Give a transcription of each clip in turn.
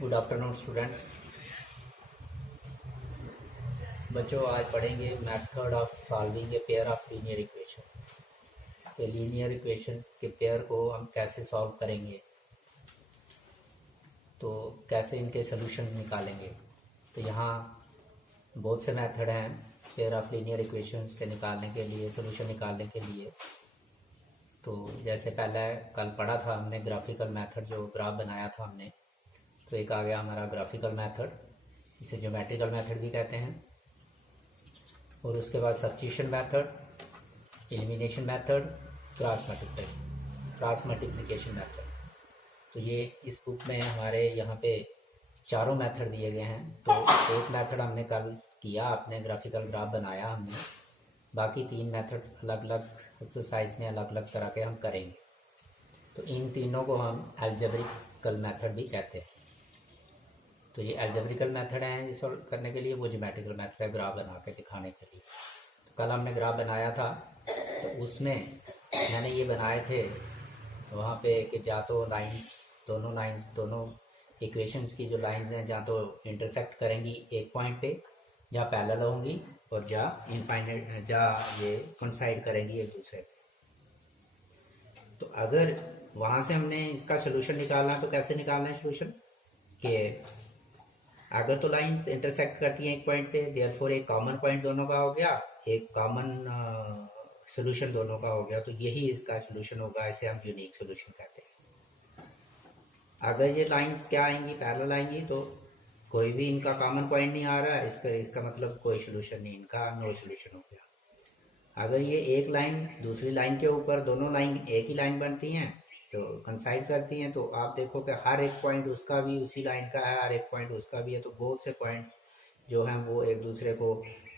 Good afternoon students. बच्चों आज पढ़ेंगे method of solving a pair of linear equation. तो लीनियर इक्वेशंस के पेयर को हम कैसे सॉल्व करेंगे, तो कैसे इनके सॉल्यूशंस निकालेंगे। तो यहाँ बहुत से मेथड हैं पेयर ऑफ लीनियर इक्वेशंस के निकालने के लिए, सॉल्यूशन निकालने के लिए। तो जैसे पहले कल पढ़ा था हमने ग्राफिकल मेथड, जो ग्राफ बनाया था हमने। तो एक आ गया हमारा ग्राफिकल मेथड, इसे ज्योमेट्रिकल मेथड भी कहते हैं। और उसके बाद substitution method, elimination method, cross multiplication method. तो ये इस बुक में हमारे यहाँ पे चारों मेथड दिए गए हैं। तो एक मेथड हमने कल किया, आपने ग्राफिकल ग्राफ बनाया हमने। बाकी तीन मेथड अलग अलग एक्सरसाइज में अलग अलग तरह के हम करेंगे। तो इन तीनों को हम अलजेब्रिकल मेथड भी कहते हैं। तो ये अलजेब्रिकल मेथड है सॉल्व करने के लिए, वो ज्योमेट्रिकल मेथड है ग्राफ बना के दिखाने के लिए। तो कल हमने ग्राफ बनाया था, तो उसमें मैंने ये बनाए थे वहाँ पे कि या तो दोनों इक्वेशंस की जो लाइंस हैं या तो इंटरसेक्ट करेंगी एक पॉइंट पे, या पैरेलल होंगी, और या इनफाइनाइट या ये कोइंसाइड करेंगी एक दूसरे पे। तो अगर वहाँ से हमने इसका सोल्यूशन निकालना, तो कैसे निकालना है सोल्यूशन कि अगर तो लाइंस इंटरसेक्ट करती हैं एक पॉइंट पे, देयरफॉर एक कॉमन पॉइंट दोनों का हो गया, एक कॉमन सोल्यूशन दोनों का हो गया। तो यही इसका सोल्यूशन होगा, इसे हम यूनिक सोल्यूशन कहते हैं। अगर ये लाइंस क्या आएंगी, पैरेलल आएंगी, तो कोई भी इनका कॉमन पॉइंट नहीं आ रहा है, इसका मतलब कोई सोल्यूशन नहीं, इनका नो सोल्यूशन हो गया। अगर ये एक लाइन दूसरी लाइन के ऊपर, दोनों लाइन एक ही लाइन बनती हैं तो कंसाइड करती हैं, तो आप देखो कि हर एक पॉइंट उसका भी उसी लाइन का है, हर एक पॉइंट उसका भी है। तो बहुत से पॉइंट जो हैं वो एक दूसरे को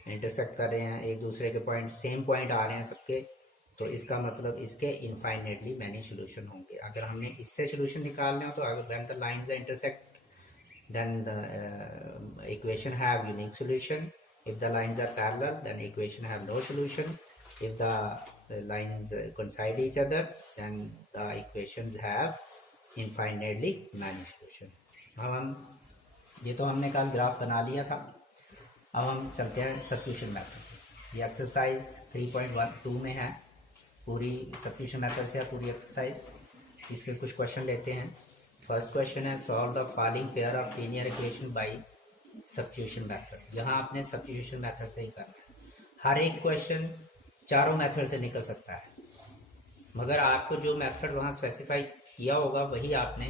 इंटरसेक्ट कर रहे हैं, एक दूसरे के पॉइंट सेम पॉइंट आ रहे हैं सबके। तो इसका मतलब इसके इनफाइनेटली मैनी सोल्यूशन होंगे। अगर हमने इससे सोल्यूशन निकालने हो तो अगर when the lines intersect then the equation have unique solution. If the lines are parallel, then equation have no solution. If the lines coincide each other, then the equations have infinitely many solution. अब हम ये तो हमने कल graph बना लिया था। अब हम चलते हैं सब्स्टिट्यूशन मेथड। ये एक्सरसाइज 3.12 में है, पूरी सब्स्टिट्यूशन मेथड से है पूरी एक्सरसाइज। इसके कुछ क्वेश्चन लेते हैं। फर्स्ट क्वेश्चन है solve the following pair of linear equation by substitution method. यहाँ आपने सब्स्टिट्यूशन मेथड से ही करना है। हर एक क्वेश्चन चारों मेथड से निकल सकता है, मगर आपको जो मेथड वहाँ स्पेसिफाई किया होगा वही आपने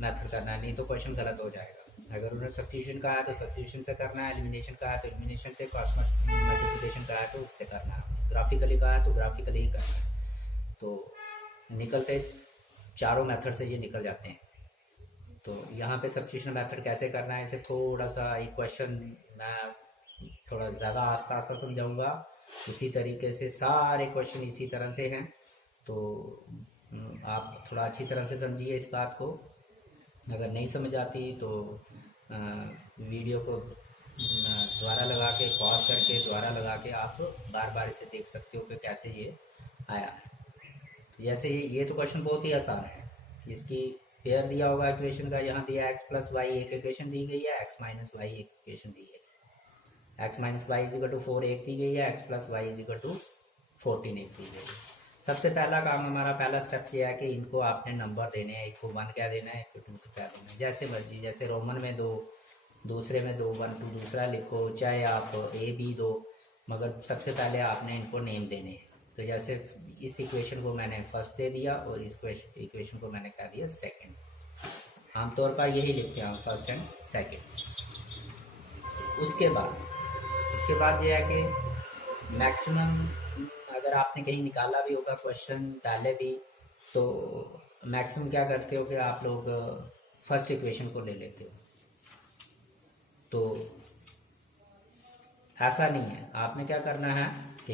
मेथड करना है, नहीं तो क्वेश्चन गलत हो जाएगा। अगर उन्होंने सब्स्टिट्यूशन कहा है तो सब्स्टिट्यूशन से करना है, एलिमिनेशन कहा है तो एलिमिनेशन से, क्रॉस मल्टीप्लिकेशन कहा है तो उससे करना है, ग्राफिकली कहा है तो ग्राफिकली ही करना है। तो निकलते चारों मेथड से ये निकल जाते हैं। तो यहाँ पे सब्स्टिट्यूशन मेथड कैसे करना है, इसे थोड़ा सा एक क्वेश्चन मैं थोड़ा ज़्यादा आस्ता आस्ता समझाऊंगा। उसी तरीके से सारे क्वेश्चन इसी तरह से हैं, तो आप थोड़ा अच्छी तरह से समझिए इस बात को। अगर नहीं समझ आती तो वीडियो को दोबारा लगा के, पॉज करके दोबारा लगा के आप बार बार इसे देख सकते हो कि कैसे ये आया है। जैसे ये तो क्वेश्चन बहुत ही आसान है। इसकी पेयर दिया होगा इक्वेशन का, यहाँ दिया x प्लस वाई एक इक्वेशन दी गई है, x माइनस वाई एक इक्वेशन दी गई है, x minus y is equal to 4 एक दी गई है, x plus y is equal to 14 एक दी गई है। सबसे पहला काम हमारा, पहला स्टेप किया है कि इनको आपने नंबर देने हैं। एक को 1 क्या देना है, एक को 2 क्या देना है, जैसे मर्जी। जैसे रोमन में 2, दूसरे में 2, 1 2 दूसरा लिखो, चाहे आप a b दो, मगर सबसे पहले आपने इनको नेम देने हैं। तो जैसे इस इक्वेशन को मैंने फर्स्ट दे दिया और इस इक्वेशन को मैंने क्या दिया, सेकंड। आमतौर पर यही लिखते हैं हम, फर्स्ट एंड सेकंड। उसके बाद ये है कि मैक्सिमम, अगर आपने कहीं निकाला भी होगा क्वेश्चन पहले भी, तो मैक्सिमम क्या करते हो कि आप लोग फर्स्ट इक्वेशन को ले लेते हो। तो ऐसा नहीं है, आपने क्या करना है कि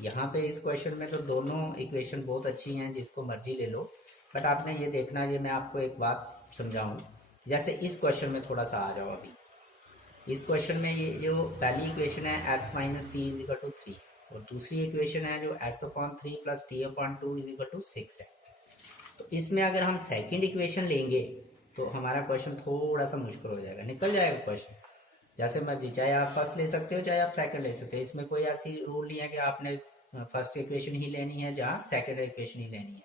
यहाँ पे इस क्वेश्चन में तो दोनों इक्वेशन बहुत अच्छी हैं, जिसको मर्जी ले लो, बट आपने ये देखना, ये मैं आपको एक बात समझाऊं। जैसे इस क्वेश्चन में थोड़ा सा आ जाओ अभी। इस क्वेश्चन में ये जो पहली इक्वेशन है s minus t is equal to 3, और दूसरी इक्वेशन है जो s upon 3 plus t upon 2 is equal to 6 है। तो इसमें अगर हम सेकेंड इक्वेशन लेंगे तो हमारा क्वेश्चन थोड़ा सा मुश्किल हो जाएगा, निकल जाएगा क्वेश्चन जैसे मर्जी, चाहे आप फर्स्ट ले सकते हो चाहे आप सेकंड ले सकते हो, इसमें कोई ऐसी रूल नहीं है कि आपने फर्स्ट इक्वेशन ही लेनी है जहाँ सेकंड इक्वेशन ही लेनी है,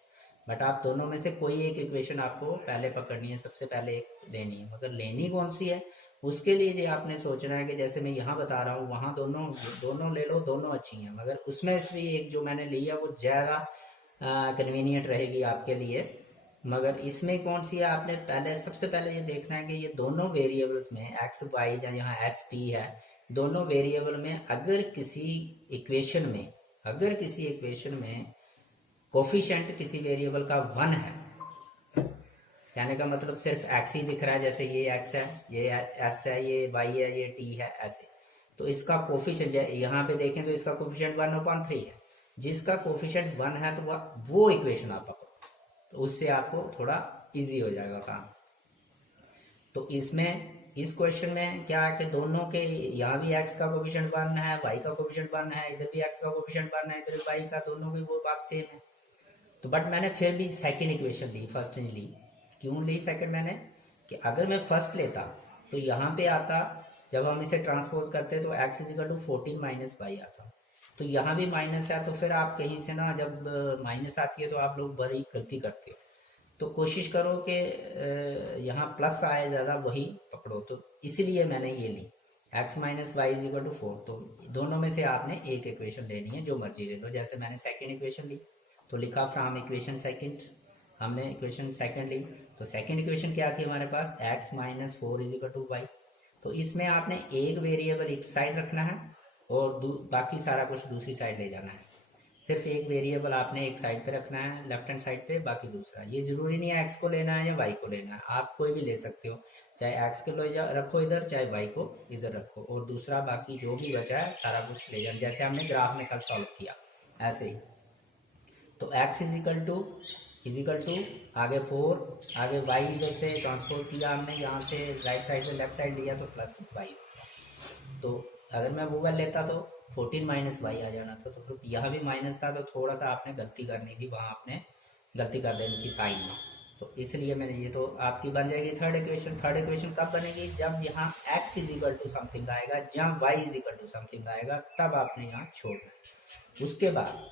बट आप दोनों में से कोई एक इक्वेशन आपको पहले पकड़नी है, सबसे पहले एक लेनी है, मगर लेनी कौन सी है उसके लिए ये आपने सोचना है कि जैसे मैं यहाँ बता रहा हूँ वहाँ दोनों दोनों ले लो, दोनों अच्छी हैं, मगर उसमें से एक जो मैंने ली है वो ज़्यादा कन्वीनियंट रहेगी आपके लिए, मगर इसमें कौन सी है आपने पहले सबसे पहले ये देखना है कि ये दोनों वेरिएबल्स में एक्स वाई या यहाँ एस टी है, दोनों वेरिएबल में अगर किसी इक्वेशन में कोफिशिएंट किसी वेरिएबल का 1 है, कहने का मतलब सिर्फ एक्स ही दिख रहा है, जैसे ये एक्स है, ये एस है, ये वाई है, ये टी है, ऐसे, तो इसका कोफिशिएंट यहाँ पे देखें तो इसका कोफिशिएंट 1/3 है, जिसका कोफिशिएंट 1 है तो वो इक्वेशन आप पकड़ो, तो उससे आपको थोड़ा इजी हो जाएगा काम। तो इसमें इस क्वेश्चन में क्या है कि दोनों के यहाँ भी x का कोफिशिएंट 1 है, y का कोफिशिएंट 1 है, इधर भी x का कोफिशिएंट 1 है, इधर y का, दोनों की वो बात सेम है। तो बट मैंने फिर भी सेकंड इक्वेशन ली, फर्स्ट नहीं ली। क्यों ली सेकंड मैंने, कि अगर मैं फर्स्ट लेता तो यहाँ पे आता, जब हम इसे ट्रांसपोज करते तो x = 14 - y आता, तो यहाँ भी माइनस है, तो फिर आप कहीं से ना जब माइनस आती है तो आप लोग बड़ी गलती करते हो, तो कोशिश करो कि यहाँ प्लस आए ज़्यादा, वही पकड़ो, तो इसीलिए मैंने ये ली x - y = 4। तो दोनों में से आपने एक इक्वेशन लेनी है, जो मर्जी ले लो, जैसे मैंने सेकंड इक्वेशन ली तो लिखा फ्रॉम इक्वेशन सेकंड, हमने इक्वेशन सेकंड ली, तो सेकंड इक्वेशन क्या थी हमारे पास, x - 4 = y। तो इसमें आपने एक वेरिएबल एक साइड रखना है और बाकी सारा कुछ दूसरी साइड ले जाना है, सिर्फ एक वेरिएबल आपने एक साइड पे रखना है, लेफ्ट हैंड साइड पे, बाकी दूसरा। ये जरूरी नहीं है x को लेना है या y को लेना है, आप कोई भी ले सकते हो, चाहे x को रखो इधर, चाहे y को इधर रखो, और दूसरा बाकी जो भी बचा है सारा कुछ ले जाना, जैसे हमने ग्राफ में कल सॉल्व किया ऐसे ही। तो x = आगे 4, आगे y इधर से ट्रांसपोज किया हमने, यहाँ से राइट साइड से लेफ्ट साइड लिया तो प्लस y। तो अगर मैं वो वाला लेता तो 14 - y आ जाना था, तो यह भी माइनस था, तो थोड़ा सा आपने गलती करनी थी, वहाँ आपने गलती कर देनी थी साइन में, तो इसलिए मैंने ये, तो आपकी बन जाएगी थर्ड इक्वेशन। थर्ड इक्वेशन कब बनेगी, जब यहाँ x = समथिंग आएगा, जहाँ y = समथिंग आएगा, तब आपने यहाँ छोड़ना है। उसके बाद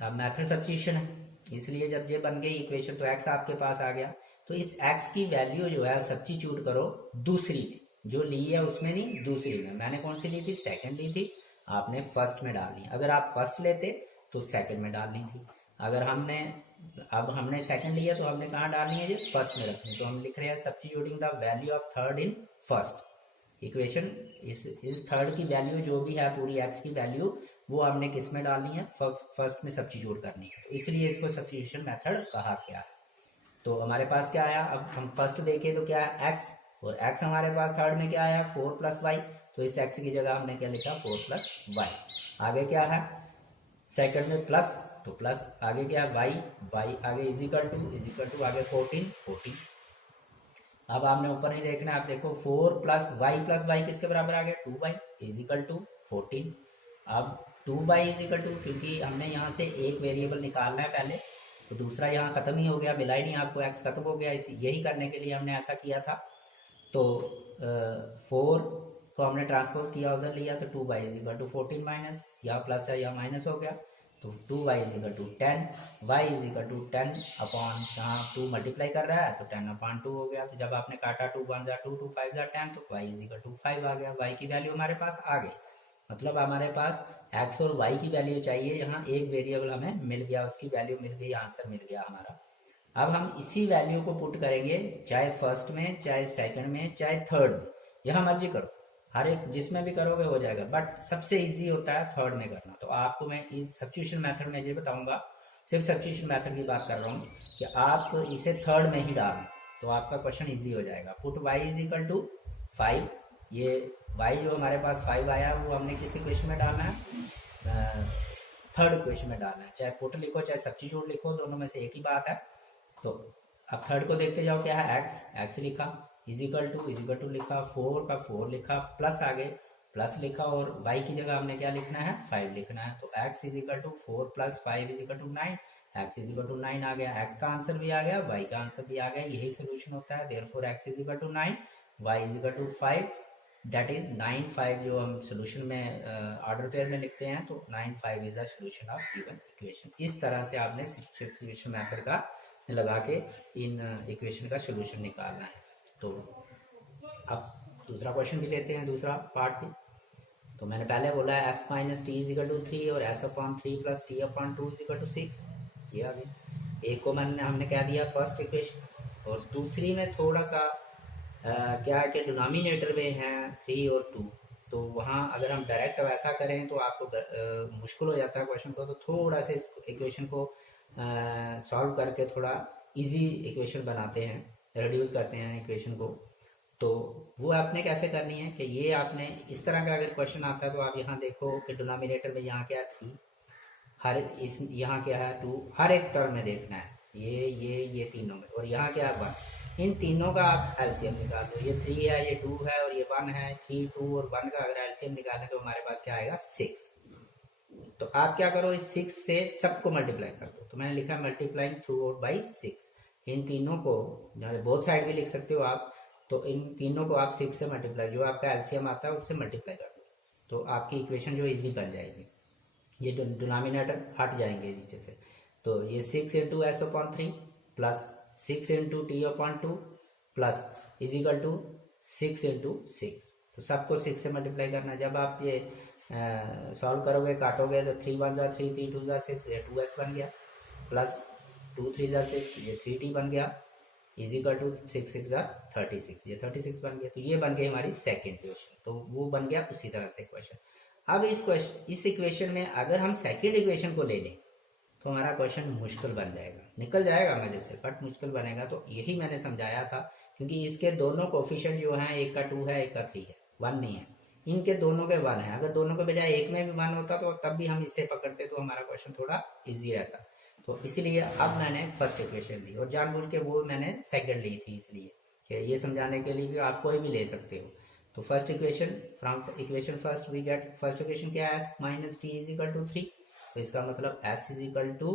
अब मेथड सब्स्टिट्यूशन है, इसलिए जब ये बन गई इक्वेशन तो x आपके पास आ गया, तो इस x की वैल्यू जो है सब्स्टिट्यूट करो दूसरी में, जो ली है उसमें नहीं, दूसरी में। मैंने कौन सी ली थी, सेकंड ली थी, आपने फर्स्ट में डालनी। अगर आप फर्स्ट लेते तो सेकंड में डालनी थी, अगर हमने सेकंड लिया तो हमने कहाँ डालनी है, जी फर्स्ट में रखनी। तो हम लिख रहे हैं substituting the value of third in first equation. इस थर्ड की वैल्यू जो भी है पूरी x की वैल्यू, वो हमने किस में डालनी है, फर्स्ट में सब्स्टिट्यूट करनी है, तो इसलिए इसको सब्स्टिट्यूशन मेथड कहा गया है। तो हमारे पास क्या आया, अब हम फर्स्ट देखें तो क्या है x, और x हमारे पास थर्ड में क्या आया 4 + y, तो इस x की जगह हमने क्या लिखा 4 + y। आगे क्या है, सेकंड में प्लस, तो प्लस, आगे क्या है y आगे इजिकल टू आगे 14। अब आपने ऊपर नहीं देखना, आप देखो 4 + y किसके बराबर आ गया, 2y = 14। अब 2y = क्योंकि हमने यहाँ से एक वेरिएबल निकालना है पहले, तो दूसरा यहाँ खत्म ही हो गया, मिला ही नहीं आपको, x खत्म हो गया, यही करने के लिए हमने ऐसा किया था। तो 4 को हमने ट्रांसपोज किया, उधर लिया, तो 2y = 14 माइनस, यहाँ प्लस है यहाँ माइनस हो गया, तो 2y = 10, y = 10 अपॉन, यहाँ 2 मल्टीप्लाई कर रहा है तो 10/2 हो गया। तो जब आपने काटा 2 × 1 = 2, 2 × 5 = 10, तो y = 5 आ गया। y की वैल्यू हमारे पास आ गई, मतलब हमारे पास x और y की वैल्यू चाहिए, यहाँ एक वेरिएबल हमें मिल गया, उसकी वैल्यू मिल गई, आंसर मिल गया हमारा। अब हम इसी वैल्यू को पुट करेंगे, चाहे फर्स्ट में, चाहे सेकंड में, चाहे थर्ड में, यहाँ मर्जी करो, हर एक जिसमें भी करोगे हो जाएगा, बट सबसे इजी होता है थर्ड में करना। तो आपको मैं इस सब्स्टिट्यूशन मेथड में ये बताऊंगा, सिर्फ सब्स्टिट्यूशन मेथड की बात कर रहा हूँ, कि आप इसे थर्ड में ही डालें तो आपका क्वेश्चन ईजी हो जाएगा। पुट y = 5, ये y जो हमारे पास 5 आया वो हमने किसी इक्वेशन में डालना है, थर्ड इक्वेशन में डालना है, चाहे पुट लिखो चाहे सब्स्टिट्यूट लिखो, दोनों में से एक ही बात है। तो अब थर्ड को देखते जाओ, क्या है x लिखा, इजिकल टू लिखा, 4 का 4 लिखा, प्लस आगे प्लस लिखा, और y की जगह हमने क्या लिखना है 5 लिखना है। तो x = 4 + 5 = 9, x is equal to 9 आ गया, x का आंसर भी आ गया, y का आंसर भी आ गया, यही सोल्यूशन होता है। Therefore x is equal to 9, y is equal to 5, that is 9 5 जो हम सोल्यूशन में ऑर्डर पेयर में लिखते हैं, तो 9 5 is the solution of given equation. इस तरह से आपने सब्स्टिट्यूशन मेथड का लगा के इन इक्वेशन का सोल्यूशन निकालना है। तो अब दूसरा क्वेश्चन भी लेते हैं, दूसरा पार्ट भी। तो मैंने पहले बोला है s minus t is equal to 3 और s upon 3 plus t upon 2 is equal to 6, ये आ गया। एक को हमने क्या दिया फर्स्ट इक्वेशन, और दूसरी में थोड़ा सा क्या है कि डिनोमिनेटर में है 3 और 2, तो वहाँ अगर हम डायरेक्ट वैसा करें तो आपको मुश्किल हो जाता है क्वेश्चन को, तो थोड़ा सा इस इक्वेशन को सॉल्व करके थोड़ा इजी इक्वेशन बनाते हैं, रिड्यूस करते हैं इक्वेशन को। तो वो आपने कैसे करनी है कि ये आपने इस तरह का अगर क्वेश्चन आता है तो आप यहाँ देखो कि डिनोमिनेटर में यहाँ क्या है 3, हर इस यहाँ क्या है 2, हर एक टर्म में देखना है ये तीनों में, और यहाँ क्या है 1, इन तीनों का आप एलसीएम निकाल दो। ये 3 है, ये 2 है और ये 1 है, 3 2 और 1 का अगर एलसीएम निकालें तो हमारे पास क्या आएगा 6। तो आप क्या करो, इस 6 से सबको मल्टीप्लाई कर दो। तो मैंने लिखा मल्टीप्लाइंग थ्रू आउट बाई 6, इन तीनों को बोथ साइड भी लिख सकते हो आप, तो इन तीनों को आप 6 से मल्टीप्लाई, जो आपका एलसीएम आता है उससे मल्टीप्लाई कर दो, तो आपकी इक्वेशन जो इजी बन जाएगी। ये डिनोमिनेटर हट जाएंगे नीचे से, तो ये 6 into s upon 3 plus 6 into t upon 2 plus is equal to 6 into 6, तो सबको 6 से मल्टीप्लाई करना। जब आप ये सॉल्व करोगे, काटोगे, तो 3 1 जा 3, 3 2 जा 6, ये 2s बन गया, प्लस 2 3 जा 6, ये 3t बन गया, इज इक्वल टू 6 6 जा 36, ये 36 बन गया। तो ये बन गई हमारी सेकेंड क्वेश्चन, तो वो बन गया उसी तरह से क्वेश्चन। अब इस इक्वेशन में अगर हम सेकेंड इक्वेशन को ले लें तो हमारा क्वेश्चन मुश्किल बन जाएगा, निकल जाएगा मजे से, बट मुश्किल बनेगा। तो यही मैंने समझाया था, क्योंकि इसके दोनों कोफिशिएंट जो हैं, एक का 2 है, एक का 3 है, 1 नहीं है, इनके दोनों के 1 है। अगर दोनों के बजाय एक में भी 1 होता तो तब भी हम इसे पकड़ते तो हमारा क्वेश्चन थोड़ा इजी रहता। तो इसीलिए अब मैंने फर्स्ट इक्वेशन ली, और जानबूझ के वो मैंने सेकंड ली थी, इसलिए कि ये समझाने के लिए कि आप कोई भी ले सकते हो। तो first equation, from equation first we get, first equation क्या है, s minus t is equal to 3, तो इसका मतलब s इज इक्वल टू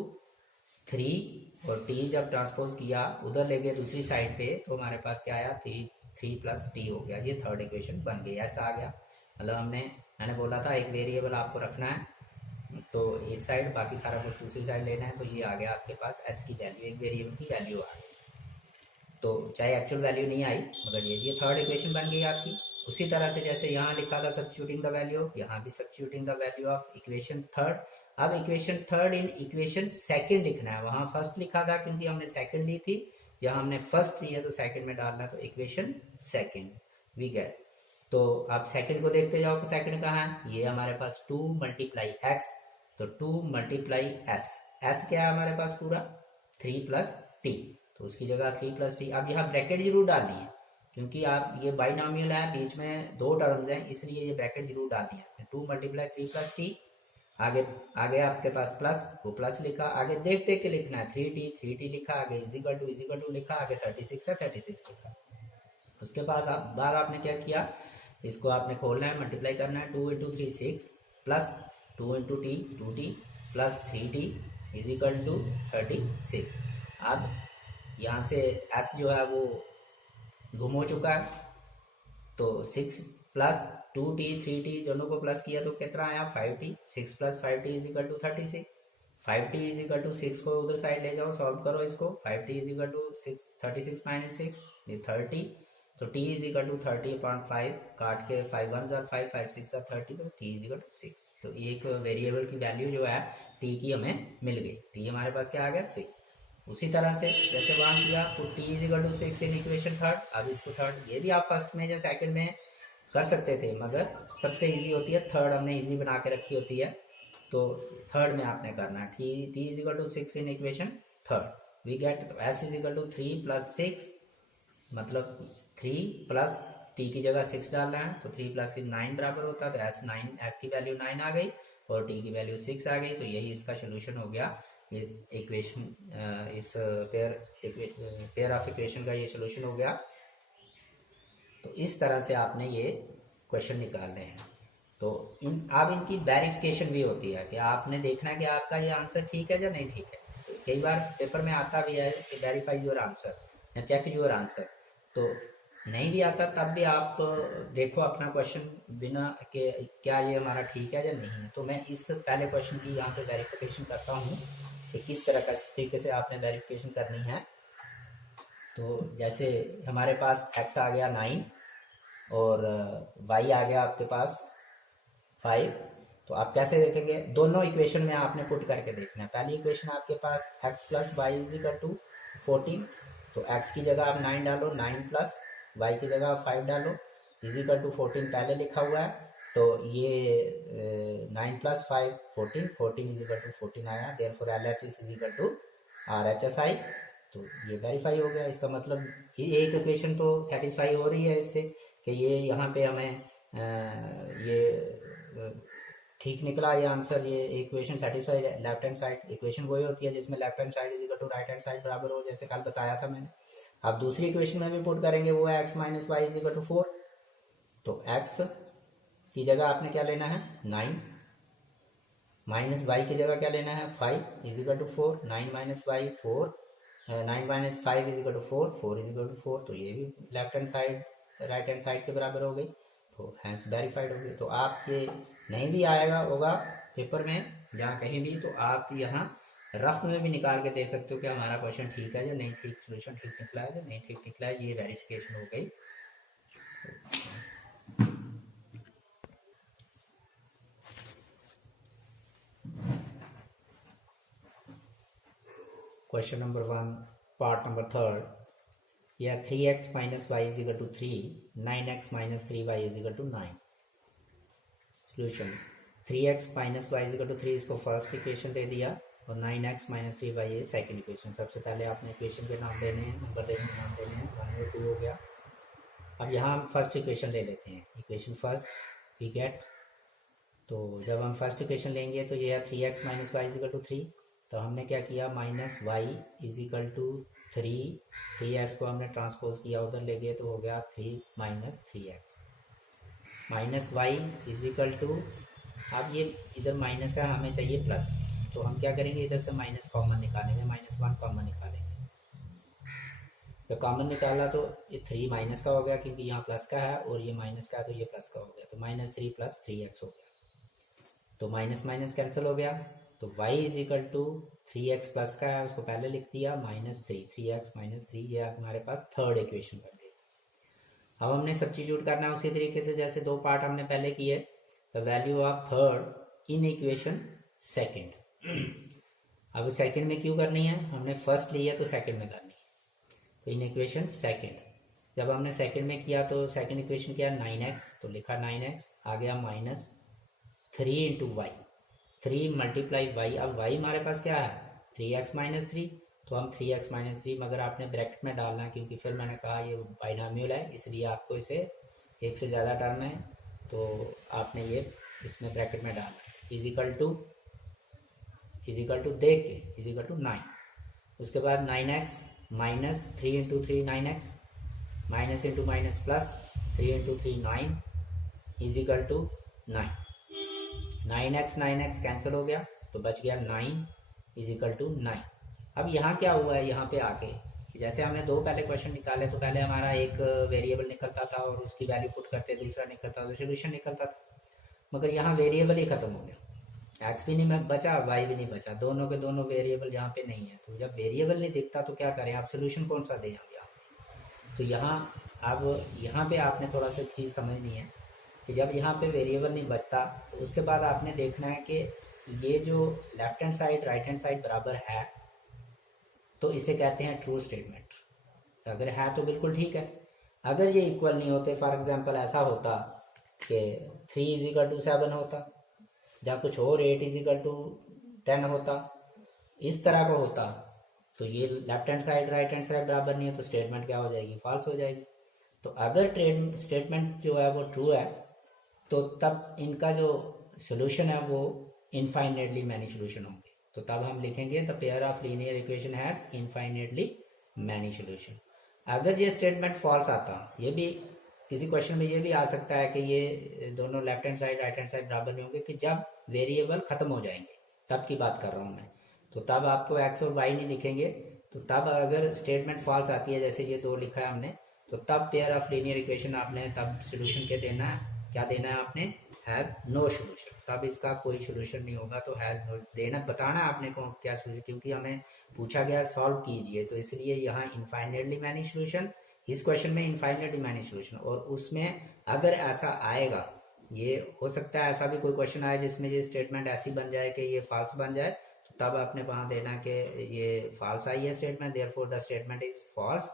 3, और t जब ट्रांसपोज किया उधर ले गए दूसरी साइड पे, तो हमारे पास क्या आया 3 प्लस टी हो गया, ये थर्ड इक्वेशन बन गई। ऐसा आ गया, मतलब मैंने बोला था एक वेरिएबल आपको रखना है, तो इस साइड बाकी सारा कुछ दूसरी साइड लेना है, तो ये आ गया आपके पास s की वैल्यू, एक वेरिएबल की वैल्यू आ गई। तो चाहे एक्चुअल वैल्यू नहीं आई, मगर ये थर्ड इक्वेशन बन गई आपकी। उसी तरह से जैसे यहाँ लिखा था सब्स्टिट्यूटिंग द वैल्यू, यहाँ भी substituting the value of equation third. अब equation third in equation second लिखना है, वहां फर्स्ट लिखा था क्योंकि हमने सेकंड ली थी, यहाँ हमने फर्स्ट ली है तो सेकंड में डालना है, तो इक्वेशन सेकंड वी गेट। तो आप सेकंड को देखते जाओ, तो सेकंड कहाँ है, ये हमारे पास 2 मल्टीप्लाई एक्स, तो 2 मल्टीप्लाई एस, एस क्या है हमारे पास पूरा 3 प्लस टी, तो उसकी जगह 3 प्लस टी। अब यहाँ ब्रैकेट जरूर डालनी है, क्योंकि आप ये बाइनोमियल है, बीच में 2 टर्म्स हैं, इसलिए ये ब्रैकेट जरूर डालनी है। 2 मल्टीप्लाई 3 प्लस टी, आगे आपके पास प्लस, वो प्लस लिखा, आगे देख देख के लिखना है 3t लिखा, आगे इजिकल टू लिखा, आगे 36 है 36 लिखा। उसके बाद आपने क्या किया, इसको आपने खोलना है, मल्टीप्लाई करना है, 2 into 3 6 plus 2 into t 2t plus 3t is equal to 36। अब यहाँ से s जो है वो गुम हो चुका है, तो 6 प्लस 2t 3t दोनों को प्लस किया तो कितना आया 5t, 6 plus 5t is equal to 36, 5t is equal to 6 को उधर साइड ले जाओ, सॉल्व करो इसको, 5t is equal to 36 minus 6 ये 30, तो t इज इक्वल टू 30/5, काट के 5 1 जार 5 5 6 जार 30, तो t इज इक्वल टू 6। तो एक वेरिएबल की वैल्यू जो है t की हमें मिल गई, t हमारे पास क्या आ गया 6। उसी तरह से जैसे वहां किया, तो t is equal to 6 in equation third. अब इसको थर्ड, ये भी आप फर्स्ट में या सेकंड में कर सकते थे, मगर सबसे इजी होती है थर्ड, हमने इजी बना के रखी होती है, तो थर्ड में आपने करना है। t is equal to 6 in equation third we get, तो s is equal to 3 plus 6, मतलब 3 प्लस t की जगह 6 डालना है, तो 3 प्लस 9 बराबर होता है, तो s की वैल्यू 9 आ गई और t की वैल्यू 6 आ गई। तो यही इसका सोल्यूशन हो गया, इस इक्वेशन, इस पेयर ऑफ इक्वेशन का ये सोल्यूशन हो गया। तो इस तरह से आपने ये क्वेश्चन निकालने हैं। तो अब इनकी वेरिफिकेशन भी होती है कि आपने देखना है कि आपका ये आंसर ठीक है या नहीं ठीक है। तो कई बार पेपर में आता भी है कि वेरीफाई योर आंसर या चेक योर आंसर, तो नहीं भी आता तब भी आप देखो अपना क्वेश्चन बिना के क्या ये हमारा ठीक है या नहीं है। तो मैं इस पहले क्वेश्चन की यहाँ पे वेरिफिकेशन करता हूँ कि किस तरह का तरीके से आपने वेरिफिकेशन करनी है। तो जैसे हमारे पास x आ गया 9 और y आ गया आपके पास 5, तो आप कैसे देखेंगे, दोनों इक्वेशन में आपने पुट करके देखना है। पहली इक्वेशन आपके पास x plus y is equal to 14, तो x की जगह आप 9 डालो, 9 प्लस y की जगह आप 5 डालो, इज इक्वल टू 14 पहले लिखा हुआ है, तो ये 9 प्लस 5 14, 14 इज इक्वल टू 14 आया, therefore LHS is equal to RHSI। तो ये वेरीफाई हो गया। इसका मतलब ये एक इक्वेशन तो सेटिस्फाई हो रही है इससे कि ये यहाँ पे हमें ये ठीक निकला ये आंसर, ये equation satisfy. Left hand side equation वही होती है जिसमें left hand side is equal to right hand side बराबर हो, जैसे कल बताया था मैंने। अब दूसरी इक्वेशन में भी पुट करेंगे, वो है x minus y is equal to 4, तो x की जगह आपने क्या लेना है 9, माइनस वाई की जगह क्या लेना है 5 is equal to 4, 9 minus y 4, 9 minus 5 is equal to 4, 4 is equal to 4, तो ये भी left hand side right hand side के बराबर हो गई, तो हैंस वेरीफाइड हो गई। तो आप ये नहीं भी आएगा होगा पेपर में जहाँ कहीं भी, तो आप यहाँ रफ में भी निकाल के दे सकते हो कि हमारा क्वेश्चन ठीक है या नहीं ठीक, सोल्यूशन ठीक निकला है या नहीं ठीक निकला है, ये वेरिफिकेशन हो गई। क्वेश्चन नंबर 1 पार्ट नंबर 3, यह 3x minus y is equal to 3, 9x minus 3y is equal to 9। Solution 3x minus y is equal to 3 इसको फर्स्ट इक्वेशन दे दिया और 9x माइनस 3y ये सेकंड इक्वेशन। सबसे पहले आपने इक्वेशन के नाम देने हैं, नंबर देने हैं, नाम देने हैं, 1 और 2 हो गया। अब यहाँ हम फर्स्ट इक्वेशन ले लेते हैं, इक्वेशन फर्स्ट वी गेट, तो जब हम फर्स्ट इक्वेशन लेंगे तो ये है 3x minus y is equal to 3, तो हमने क्या किया minus y is equal to 3x को हमने ट्रांसपोज किया उधर ले गए, तो हो गया 3 minus 3x minus y is equal to, अब ये इधर माइनस है हमें चाहिए प्लस, तो हम क्या करेंगे इधर से माइनस कॉमन निकालेंगे, -1 कॉमन निकालेंगे। तो कॉमन निकाला तो ये 3 माइनस का हो गया क्योंकि यहाँ प्लस का है और ये माइनस का है तो ये प्लस का हो गया, तो -3 प्लस 3x हो गया, तो माइनस माइनस कैंसिल हो गया, तो y is equal to 3x plus का है उसको पहले लिख दिया -3, 3x माइनस 3, ये हमारे पास थर्ड इक्वेशन बन गई। अब हमने सब्स्टिट्यूट करना है उसी तरीके से जैसे दो पार्ट हमने पहले किए, the value of third in equation second. अब सेकंड में क्यों करनी है, हमने फर्स्ट ली है तो सेकंड में करनी है, तो इन इक्वेशन सेकंड जब हमने सेकंड में किया तो सेकंड इक्वेशन क्या है 9x, तो लिखा 9x, आ गया -3 इंटू वाई, 3 मल्टीप्लाई वाई, अब वाई हमारे पास क्या है 3x माइनस 3, तो हम 3x माइनस 3, मगर आपने ब्रैकेट में डालना है क्योंकि फिर मैंने कहा ये बाइनोमियल है इसलिए आपको इसे एक से ज़्यादा टर्म है तो आपने ये इसमें ब्रैकेट में डालना, इज इक्वल टू देख के इज इक्वल टू 9, उसके बाद 9x minus 3 into 3 9x, minus into minus plus 3 into 3 9 is equal to 9, 9x cancel हो गया तो बच गया 9 इज इक्वल टू 9। अब यहाँ क्या हुआ है, यहाँ पे आके जैसे हमने दो पहले क्वेश्चन निकाले तो पहले हमारा एक वेरिएबल निकलता था और उसकी वैल्यू पुट करते, दूसरा निकलता तो सोल्यूशन निकलता था, मगर यहाँ वेरिएबल ही खत्म हो गया, एक्स भी नहीं बचा वाई भी नहीं बचा, दोनों के दोनों वेरिएबल यहाँ पे नहीं है। तो जब वेरिएबल नहीं दिखता तो क्या करें, आप सोल्यूशन कौन सा दें हम यहाँ, तो यहाँ पे आपने थोड़ा सा चीज़ समझनी है कि जब यहाँ पे वेरिएबल नहीं बचता तो उसके बाद आपने देखना है कि ये जो left hand side right hand side बराबर है तो इसे कहते हैं ट्रू स्टेटमेंट, अगर है तो बिल्कुल ठीक है, अगर ये इक्वल नहीं होते, फॉर एग्जांपल ऐसा होता कि 3 इज इक्वल टू 7 होता या कुछ और 8 इज इक्वल टू 10 होता, इस तरह का होता, तो ये left hand side right hand side बराबर नहीं है तो स्टेटमेंट क्या हो जाएगी, फॉल्स हो जाएगी। तो अगर स्टेटमेंट जो है वो ट्रू है तो तब इनका जो सोल्यूशन है वो इनफाइनेटली मैनी सोल्यूशन होंगे, तो तब हम लिखेंगे the pair of linear equation has infinitely many solution. अगर ये स्टेटमेंट फॉल्स आता, ये भी किसी क्वेश्चन में ये भी आ सकता है कि ये दोनों left hand side right hand side बराबर नहीं होंगे, कि जब वेरिएबल खत्म हो जाएंगे तब की बात कर रहा हूँ मैं, तो तब आपको एक्स और वाई नहीं दिखेंगे। तो तब अगर स्टेटमेंट फॉल्स आती है, जैसे ये 2 लिखा है हमने, तो तब पेयर ऑफ लीनियर इक्वेशन आपने तब सोल्यूशन क्या देना है, आपने हैज नो सोल्यूशन। तब इसका कोई सोल्यूशन नहीं होगा, तो हैज नो देना, बताना आपने को क्या सोल्यूशन, क्योंकि हमें पूछा गया सॉल्व कीजिए, तो इसलिए यहाँ इनफाइनाइटली मैनी सोल्यूशन, इस क्वेश्चन में इनफाइनाइटली मैनी सोल्यूशन। और उसमें अगर ऐसा आएगा, ये हो सकता है ऐसा भी कोई क्वेश्चन आए जिसमें ये स्टेटमेंट ऐसी बन जाए कि ये फॉल्स बन जाए, तो तब आपने वहां देना कि ये फॉल्स आई है statement, therefore the statement is false,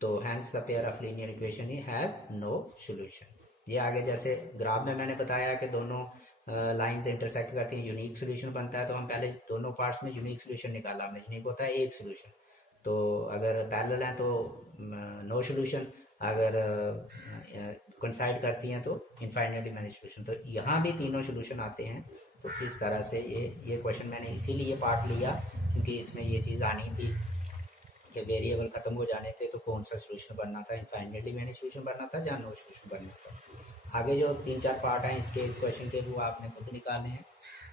तो hence the pair of linear equation has no solution. ये आगे जैसे ग्राफ में मैंने बताया कि दोनों लाइन से इंटरसेक्ट करती है, यूनिक सोल्यूशन बनता है, तो हम पहले दोनों पार्ट्स में यूनिक सोल्यूशन निकाला हमने। यूनिक होता है एक सोल्यूशन, तो अगर पैरेलल है तो नो सोल्यूशन, अगर कोइंसाइड करती हैं तो इनफाइनाइटली मैनी सोल्यूशन। तो यहाँ भी तीनों सोल्यूशन आते हैं। तो इस तरह से ये क्वेश्चन मैंने इसीलिए पार्ट लिया क्योंकि इसमें ये चीज़ आनी थी कि वेरिएबल खत्म हो जाने थे तो कौन सा सोल्यूशन बनना था, इनफाइनाइटली मैनी सोल्यूशन बनना था या नो सोल्यूशन बनना था। आगे जो 3-4 पार्ट हैं इसके, इस क्वेश्चन के, वो आपने खुद निकालने हैं।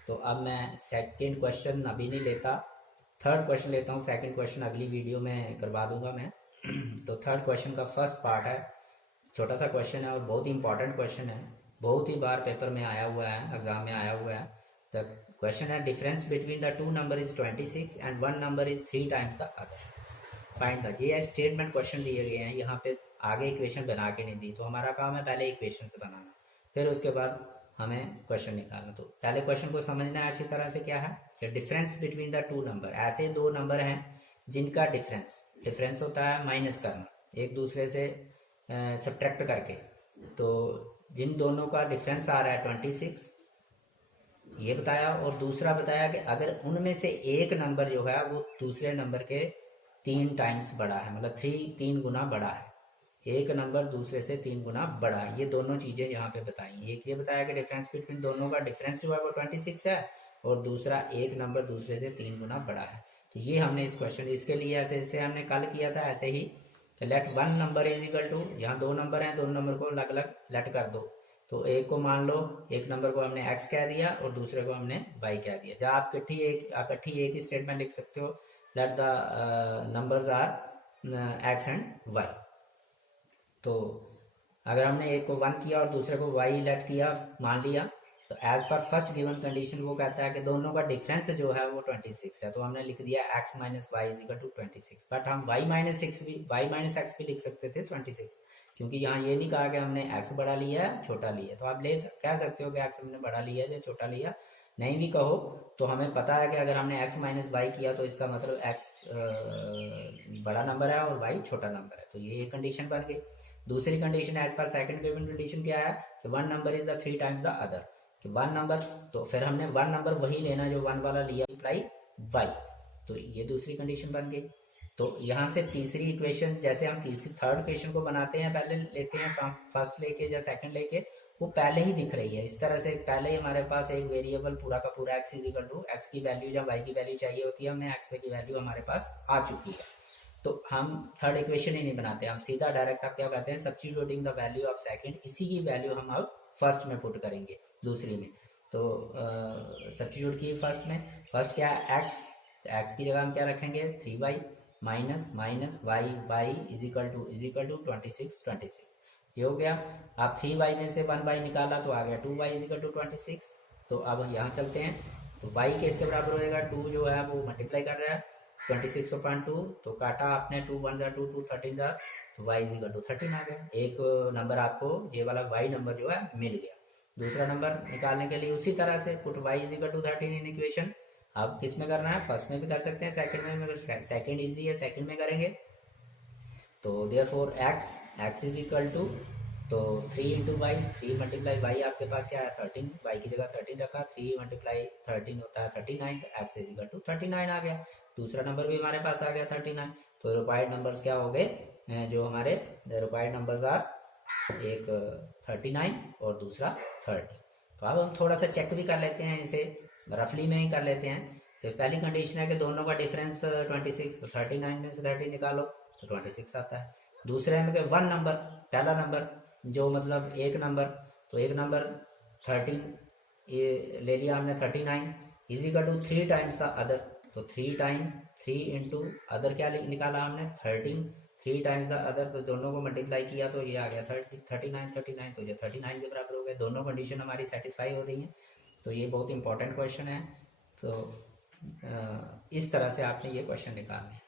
तो अब मैं सेकंड क्वेश्चन अभी नहीं लेता, थर्ड क्वेश्चन लेता हूँ। सेकंड क्वेश्चन अगली वीडियो में करवा दूंगा मैं। तो थर्ड क्वेश्चन का फर्स्ट पार्ट है, छोटा सा क्वेश्चन है और बहुत ही इंपॉर्टेंट क्वेश्चन है, बहुत ही बार पेपर में आया हुआ है, एग्जाम में आया हुआ है। द क्वेश्चन है difference between the 2 number is 26 and 1 number is 3 times the other, find the. ये स्टेटमेंट क्वेश्चन दिए गए हैं, यहाँ पे आगे इक्वेशन बना के नहीं दी, तो हमारा काम है पहले इक्वेशन से बनाना, फिर उसके बाद हमें क्वेश्चन निकालना। तो पहले क्वेश्चन को समझना है अच्छी तरह से, क्या है कि डिफरेंस बिटवीन द 2 नंबर, ऐसे 2 नंबर हैं जिनका डिफरेंस होता है माइनस करना, एक दूसरे से सब्ट्रैक्ट करके। तो जिन दोनों का डिफरेंस आ रहा है 26, ये बताया, और दूसरा बताया कि अगर उनमें से एक नंबर जो है वो दूसरे नंबर के 3 टाइम्स बड़ा है, मतलब 3 गुना बड़ा है, एक नंबर दूसरे से 3 गुना बड़ा है। ये दोनों चीजें यहाँ पे बताई। एक ये बताया कि डिफरेंस बिटवीन दोनों का डिफरेंस जो है वो 26 है, और दूसरा एक नंबर दूसरे से 3 गुना बड़ा है। तो ये हमने इस क्वेश्चन, इसके लिए ऐसे हमने कल किया था ऐसे ही, let 1 number is equal to, यहाँ 2 नंबर हैं, 2 नंबर को अलग अलग लेट कर दो। तो एक को मान लो, एक नंबर को हमने x कह दिया और दूसरे को हमने y कह दिया। जब आप इकट्ठी एक ही स्टेटमेंट लिख सकते हो, let the numbers are x and y। तो अगर हमने एक को 1 किया और दूसरे को y लेट किया, मान लिया, तो as per first given condition वो कहता है कि दोनों का डिफरेंस जो है वो 26 है, तो हमने लिख दिया x minus y is equal to 26। But हम y माइनस x भी लिख सकते थे 26, क्योंकि यहाँ ये नहीं कहा कि हमने x बड़ा लिया है छोटा लिया है। तो आप कह सकते हो कि x हमने बड़ा लिया है या छोटा लिया, नहीं भी कहो तो हमें पता है कि अगर हमने x माइनस वाई किया तो इसका मतलब x बड़ा नंबर है और y छोटा नंबर है। तो ये कंडीशन बन गई। दूसरी कंडीशन एज पर सेकंड गिवन कंडीशन क्या है कि 1 number is the 3 times the other, कि 1 नंबर, तो फिर हमने 1 नंबर वही लेना जो 1 वाला लिया, अप्लाई y। तो ये दूसरी कंडीशन बन गई। तो यहाँ से तीसरी इक्वेशन, जैसे हम थर्ड इक्वेशन को बनाते हैं, पहले लेते हैं फर्स्ट लेके या सेकंड लेके, वो पहले ही दिख रही है इस तरह से। पहले ही हमारे पास एक वेरिएबल पूरा का पूरा x is equal to, x की वैल्यू या y की वैल्यू चाहिए होती है, हमें x की वैल्यू हमारे पास आ चुकी है। तो हम थर्ड इक्वेशन ही नहीं बनाते, हम सीधा डायरेक्ट आप क्या करते हैं, substituting the value of second, इसी की वैल्यू हम अब फर्स्ट में पुट करेंगे, दूसरी में। तो सब्स्टिट्यूट की फर्स्ट में, फर्स्ट क्या है x, तो x की जगह हम क्या रखेंगे 3y minus minus y is equal to 26। ये हो गया। आप 3y में से 1y निकाला तो आ गया 2y इज इक्वल टू 26। तो अब यहाँ चलते हैं, तो y के इसके बराबर होएगा 2 जो है वो मल्टीप्लाई कर रहा है 26/2, तो काटा आपने 2 1 जा 2 2 13 जा, तो y इज इक्वल टू 13 आ गया। एक नंबर आपको ये वाला y नंबर जो है मिल गया। दूसरा नंबर निकालने के लिए उसी तरह से put y is equal to 13 in equation. अब किस में करना है, फर्स्ट में भी कर सकते हैं, सेकंड में, मगर सेकंड इजी है, सेकंड में करेंगे। तो therefore x is equal to, तो 3 इंटू वाई, 3 मल्टीप्लाई वाई आपके पास क्या है 13, वाई की जगह 13 रखा, 3 मल्टीप्लाई 13 होता है 39, तो x इज इक्वल टू 39 आ गया। दूसरा नंबर भी हमारे पास आ गया 39। तो रिक्वायर्ड नंबर्स क्या हो गए, जो हमारे रिक्वायर्ड नंबर्स आर, एक 39 और दूसरा 30। तो अब हम थोड़ा सा चेक भी कर लेते हैं, इसे रफली में ही कर लेते हैं। तो पहली कंडीशन है कि दोनों का डिफरेंस 26, तो 39 में से 30 निकालो तो 26 आता है। दूसरे में 1 नंबर, पहला नंबर जो मतलब एक नंबर, तो एक नंबर 13 ये ले लिया हमने 39 is equal to 3 times the other, तो 3 इंटू अदर क्या निकाला हमने 13, 3 टाइम्स द अदर, तो दोनों को मल्टीप्लाई किया तो ये आ गया 39, तो ये 39 के बराबर हो गया। दोनों कंडीशन हमारी सेटिस्फाई हो रही हैं। तो ये बहुत इंपॉर्टेंट क्वेश्चन है। तो इस तरह से आपने ये क्वेश्चन निकालने हैं।